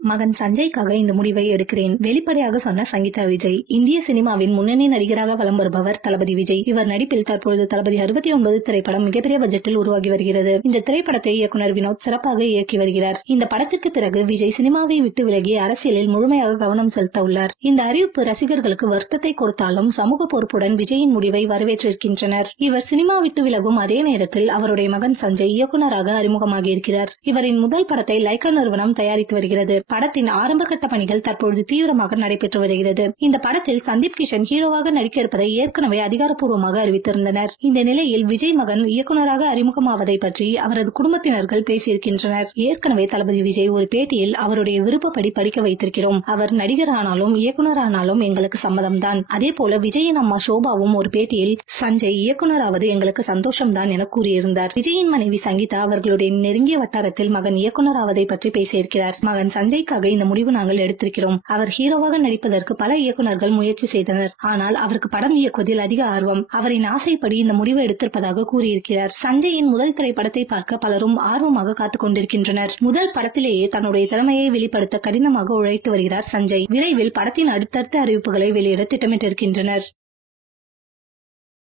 மகன் சஞ்சய்க்காக இந்த முடிவை எடுக்கிறேன், வெளிப்படையாக சொன்ன சங்கீதா விஜய். இந்திய சினிமாவின் முன்னணி நடிகராக வலம் வருபவர் தளபதி விஜய். இவர் நடிப்பில் தற்பொழுது தளபதி 69 திரைப்படம் மிகப்பெரிய பட்ஜெட்டில் உருவாகி வருகிறது. இந்த திரைப்படத்தை இயக்குனர் வினோத் சிறப்பாக இயக்கி வருகிறார். இந்த படத்திற்கு பிறகு விஜய் சினிமாவை விட்டு விலகி அரசியலில் முழுமையாக கவனம் செலுத்த உள்ளார். இந்த அறிவிப்பு ரசிகர்களுக்கு வருத்தத்தை கொடுத்தாலும் சமூக பொறுப்புடன் விஜயின் முடிவை வரவேற்றிருக்கின்றனர். இவர் சினிமா விட்டு விலகும் அதே நேரத்தில் அவருடைய மகன் சஞ்சய் இயக்குனராக அறிமுகமாகியிருக்கிறார். இவரின் முதல் படத்தை லைகா நிறுவனம் தயாரித்து வருகிறது. படத்தின் ஆரம்ப கட்ட பணிகள் தற்பொழுது தீவிரமாக நடைபெற்று வருகிறது. இந்த படத்தில் சந்தீப் கிஷன் ஹீரோவாக நடிக்க இருப்பதை ஏற்கனவே அதிகாரப்பூர்வமாக அறிவித்திருந்தனர். இந்த நிலையில் விஜய் மகன் இயக்குனராக அறிமுகமாவதை பற்றி அவரது குடும்பத்தினர்கள் பேசியிருக்கின்றனர். ஏற்கனவே தளபதி விஜய் ஒரு பேட்டியில் அவருடைய விருப்பப்படி படிக்க வைத்திருக்கிறோம், அவர் நடிகரானாலும் இயக்குனரானாலும் எங்களுக்கு சம்மதம்தான். அதே போல விஜயின் அம்மா சோபாவும் ஒரு பேட்டியில் சஞ்சய் இயக்குனராவது எங்களுக்கு சந்தோஷம்தான் என கூறியிருந்தார். விஜயின் மனைவி சங்கீதா அவர்களுடைய நெருங்கிய வட்டாரத்தில் மகன் இயக்குனராவதை பற்றி பேசியிருக்கிறார். மகன் சஞ்சய்க்காக இந்த முடிவு நாங்கள் எடுத்திருக்கிறோம். அவர் ஹீரோவாக நடிப்பதற்கு பல இயக்குனர்கள் முயற்சி செய்தனர். ஆனால் அவருக்கு படம் இயக்குவதில் அதிக ஆர்வம். அவரின் ஆசைப்படி இந்த முடிவு எடுத்திருப்பதாக கூறியிருக்கிறார். சஞ்சயின் முதல் திரைப்படத்தை பார்க்க பலரும் ஆர்வமாக காத்துக் கொண்டிருக்கின்றனர். முதல் படத்திலேயே தன்னுடைய திறமையை வெளிப்படுத்த கடினமாக உழைத்து வருகிறார் சஞ்சய். விரைவில் படத்தின் அடுத்தடுத்த அறிவிப்புகளை வெளியிட திட்டமிட்டிருக்கின்றனர்.